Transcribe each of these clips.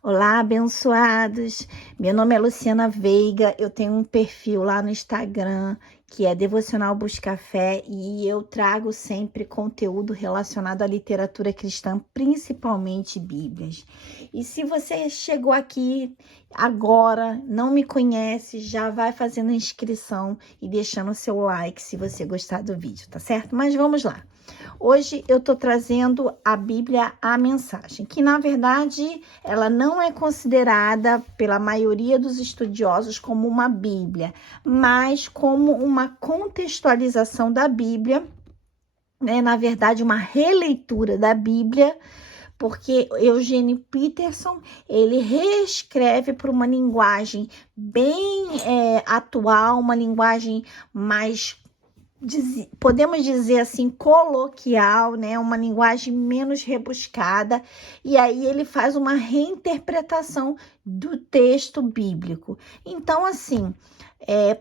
Olá, abençoados! Meu nome é Luciana Veiga, eu tenho um perfil lá no Instagram que é Devocional Busca Fé e eu trago sempre conteúdo relacionado à literatura cristã, principalmente Bíblias. E se você chegou aqui agora, não me conhece, já vai fazendo a inscrição e deixando o seu like se você gostar do vídeo, tá certo? Mas vamos lá! Hoje eu tô trazendo a Bíblia, a Mensagem, que na verdade ela não é considerada pela maioria dos estudiosos como uma Bíblia, mas como uma contextualização da Bíblia, né? Na verdade, uma releitura da Bíblia, porque Eugene Peterson, ele reescreve para uma linguagem bem atual, uma linguagem mais podemos dizer assim, coloquial, né? Uma linguagem menos rebuscada, e aí ele faz uma reinterpretação do texto bíblico. Então, assim,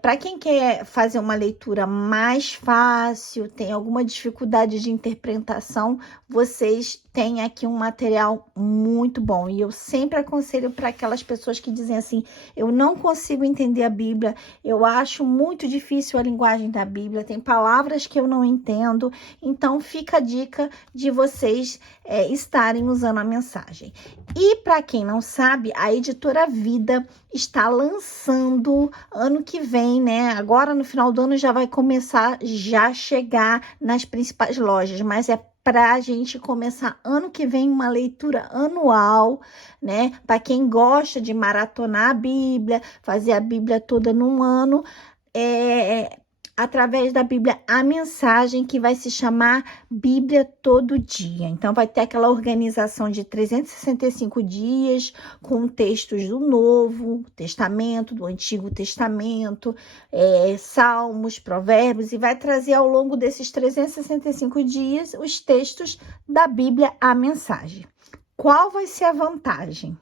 para quem quer fazer uma leitura mais fácil, tem alguma dificuldade de interpretação, vocês têm aqui um material muito bom. E eu sempre aconselho para aquelas pessoas que dizem assim: eu não consigo entender a Bíblia, eu acho muito difícil a linguagem da Bíblia, tem palavras que eu não entendo. Então, fica a dica de vocês estarem usando a Mensagem. E para quem não sabe, a editora Vida está lançando ano que vem, né? Agora no final do ano já vai começar já chegar nas principais lojas, mas é para a gente começar ano que vem uma leitura anual, né? Para quem gosta de maratonar a Bíblia, fazer a Bíblia toda num ano, através da Bíblia, a Mensagem, que vai se chamar Bíblia Todo Dia. Então, vai ter aquela organização de 365 dias, com textos do Novo Testamento, do Antigo Testamento, Salmos, Provérbios, e vai trazer ao longo desses 365 dias os textos da Bíblia, a Mensagem. Qual vai ser a vantagem?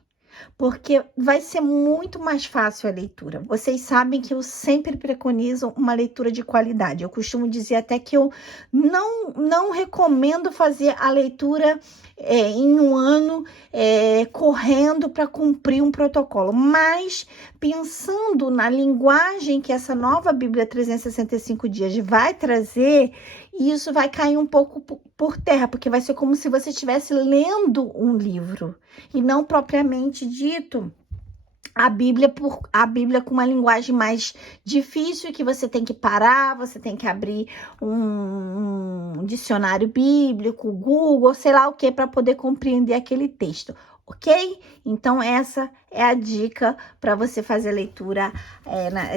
Porque vai ser muito mais fácil a leitura. Vocês sabem que eu sempre preconizo uma leitura de qualidade. Eu costumo dizer até que eu não recomendo fazer a leitura em um ano correndo para cumprir um protocolo, mas pensando na linguagem que essa nova Bíblia 365 dias vai trazer, isso vai cair um pouco por terra, porque vai ser como se você estivesse lendo um livro e não propriamente dito a Bíblia com uma linguagem mais difícil, que você tem que parar, você tem que abrir um dicionário bíblico, Google, sei lá o que, para poder compreender aquele texto. Ok? Então, essa é a dica para você fazer a leitura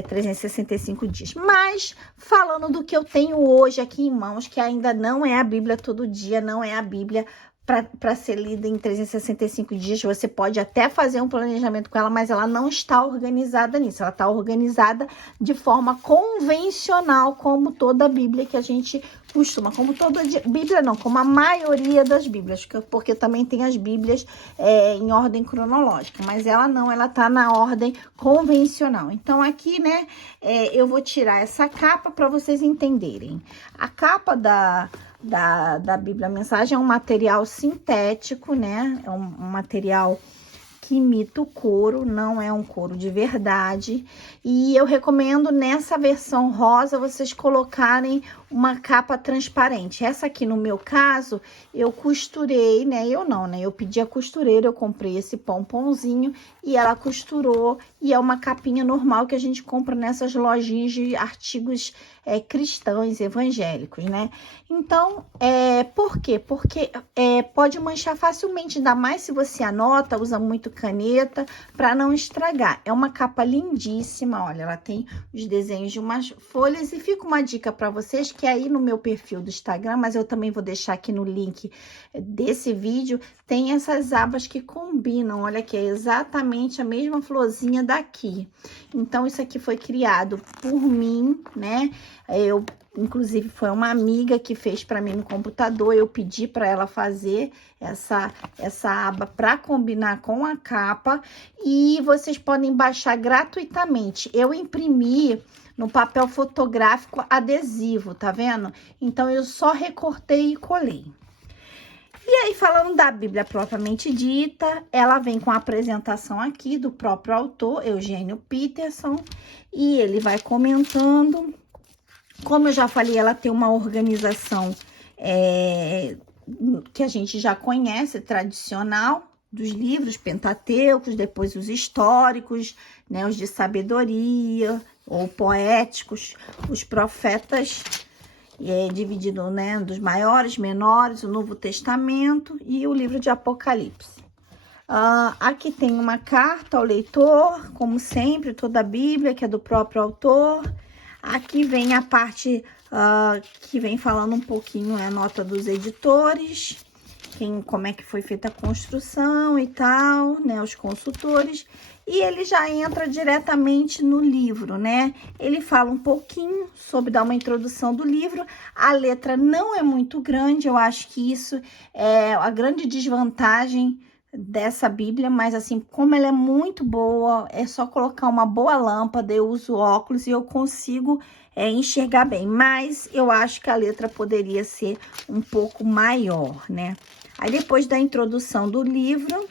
365 dias. Mas, falando do que eu tenho hoje aqui em mãos, que ainda não é a Bíblia todo dia, não é a Bíblia para ser lida em 365 dias, você pode até fazer um planejamento com ela, mas ela não está organizada nisso. Ela está organizada de forma convencional, como toda a Bíblia que a gente costuma. Como toda Bíblia não, como a maioria das Bíblias, porque também tem as Bíblias em ordem cronológica, mas ela não, ela está na ordem convencional. Então aqui, né, eu vou tirar essa capa para vocês entenderem. A capa da Bíblia Mensagem é um material sintético, né? É um material que imita o couro, não é um couro de verdade. E eu recomendo nessa versão rosa vocês colocarem uma capa transparente. Essa aqui, no meu caso, eu costurei, né? Eu pedi a costureira, eu comprei esse pomponzinho e ela costurou, e é uma capinha normal que a gente compra nessas lojinhas de artigos cristãos, evangélicos, né? Então, por quê? Porque pode manchar facilmente, ainda mais se você anota, usa muito caneta, para não estragar. É uma capa lindíssima, olha, ela tem os desenhos de umas folhas, e fica uma dica para vocês, que aí no meu perfil do Instagram, mas eu também vou deixar aqui no link desse vídeo, tem essas abas que combinam, olha, que é exatamente a mesma florzinha daqui. Então, isso aqui foi criado por mim, né? Inclusive, foi uma amiga que fez para mim no computador, eu pedi para ela fazer essa aba para combinar com a capa, e vocês podem baixar gratuitamente. Eu imprimi no papel fotográfico adesivo, tá vendo? Então, eu só recortei e colei. E aí, falando da Bíblia propriamente dita, ela vem com a apresentação aqui do próprio autor, Eugênio Peterson, e ele vai comentando. Como eu já falei, ela tem uma organização que a gente já conhece, tradicional, dos livros pentateucos, depois os históricos, né, os de sabedoria, ou poéticos, os profetas, dividido, né, dos maiores, menores, o Novo Testamento e o livro de Apocalipse. Aqui tem uma carta ao leitor, como sempre, toda a Bíblia, que é do próprio autor. Aqui vem a parte que vem falando um pouquinho, a nota dos editores, como é que foi feita a construção e tal, né, os consultores. E ele já entra diretamente no livro, né? Ele fala um pouquinho sobre dar uma introdução do livro. A letra não é muito grande, eu acho que isso é a grande desvantagem dessa Bíblia, mas assim, como ela é muito boa, é só colocar uma boa lâmpada, eu uso óculos e eu consigo enxergar bem. Mas eu acho que a letra poderia ser um pouco maior, né? Aí depois da introdução do livro,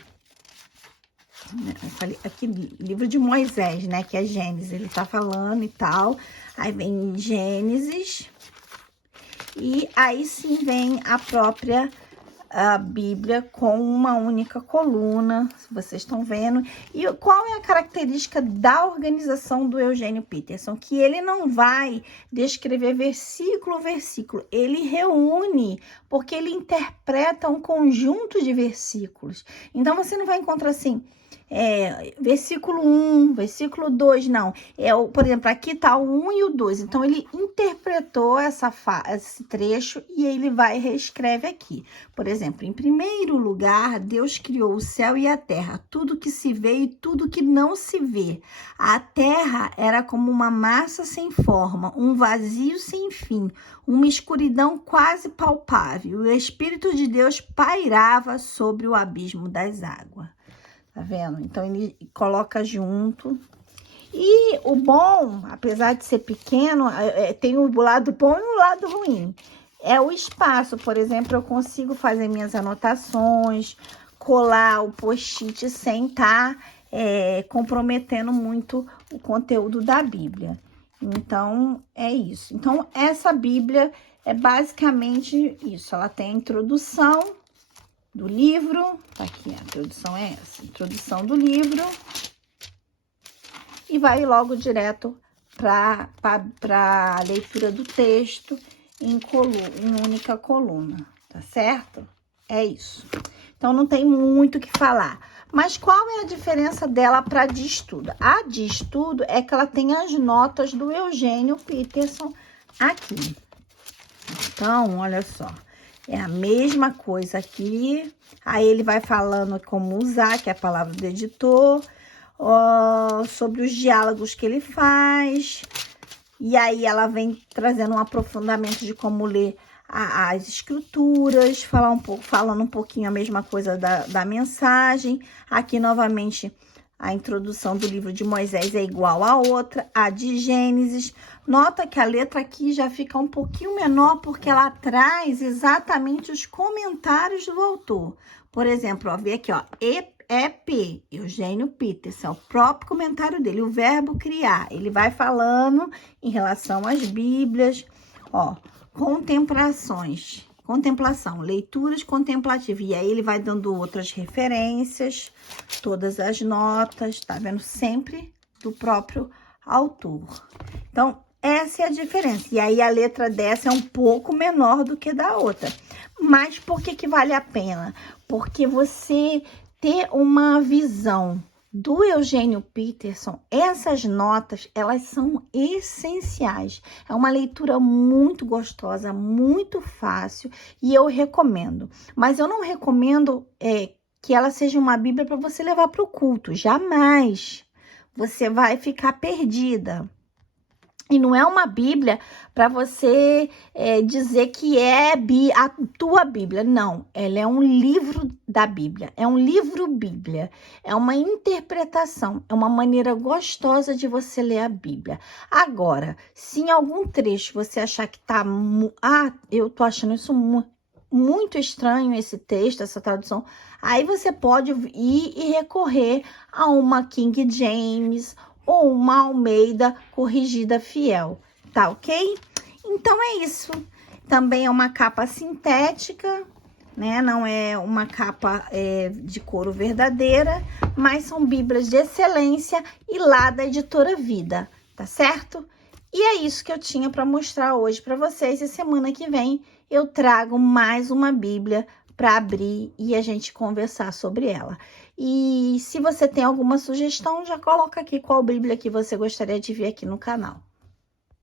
eu falei aqui, livro de Moisés, né, que é Gênesis, ele tá falando e tal. Aí vem Gênesis, e aí sim vem a própria Bíblia com uma única coluna, se vocês estão vendo. E qual é a característica da organização do Eugênio Peterson? Que ele não vai descrever versículo a versículo, ele reúne, porque ele interpreta um conjunto de versículos. Então, você não vai encontrar assim, versículo 1, versículo 2, não. Por exemplo, aqui tá o 1 e o 2. Então, ele interpretou esse trecho e ele vai e reescreve aqui. Por exemplo, em primeiro lugar, Deus criou o céu e a terra, tudo que se vê e tudo que não se vê. A terra era como uma massa sem forma, um vazio sem fim, uma escuridão quase palpável. O Espírito de Deus pairava sobre o abismo das águas. Tá vendo? Então, ele coloca junto. E o bom, apesar de ser pequeno, tem o lado bom e o lado ruim. É o espaço, por exemplo, eu consigo fazer minhas anotações, colar o post-it sem estar comprometendo muito o conteúdo da Bíblia. Então, é isso. Então, essa Bíblia é basicamente isso. Ela tem a introdução do livro, tá aqui, a introdução é essa, introdução do livro, e vai logo direto para a leitura do texto em única coluna, tá certo? É isso. Então, não tem muito o que falar. Mas qual é a diferença dela para a de estudo? A de estudo é que ela tem as notas do Eugênio Peterson aqui. Então, olha só. É a mesma coisa aqui. Aí ele vai falando como usar, que é a palavra do editor, sobre os diálogos que ele faz. E aí ela vem trazendo um aprofundamento de como ler as escrituras, falando um pouquinho a mesma coisa da mensagem. Aqui, novamente, a introdução do livro de Moisés é igual a outra, a de Gênesis. Nota que a letra aqui já fica um pouquinho menor, porque ela traz exatamente os comentários do autor. Por exemplo, vê aqui, EP, Eugênio Peterson, o próprio comentário dele, o verbo criar. Ele vai falando em relação às Bíblias, contemplação, leituras contemplativas. E aí ele vai dando outras referências, todas as notas, tá vendo? Sempre do próprio autor. Então, essa é a diferença. E aí a letra dessa é um pouco menor do que da outra. Mas por que vale a pena? Porque você ter uma visão do Eugênio Peterson, essas notas, elas são essenciais. É uma leitura muito gostosa, muito fácil, e eu recomendo. Mas eu não recomendo que ela seja uma Bíblia para você levar para o culto, jamais. Você vai ficar perdida. E não é uma Bíblia para você dizer que é a tua Bíblia. Não, ela é um livro da Bíblia. É um livro Bíblia. É uma interpretação. É uma maneira gostosa de você ler a Bíblia. Agora, se em algum trecho você achar que tá... eu tô achando isso muito estranho esse texto, essa tradução, aí você pode ir e recorrer a uma King James ou uma Almeida corrigida fiel, tá ok? Então é isso. Também é uma capa sintética, né? Não é uma capa de couro verdadeira, mas são bíblias de excelência e lá da Editora Vida, tá certo? E é isso que eu tinha para mostrar hoje para vocês. E semana que vem eu trago mais uma Bíblia para abrir e a gente conversar sobre ela. E se você tem alguma sugestão, já coloca aqui qual Bíblia que você gostaria de ver aqui no canal.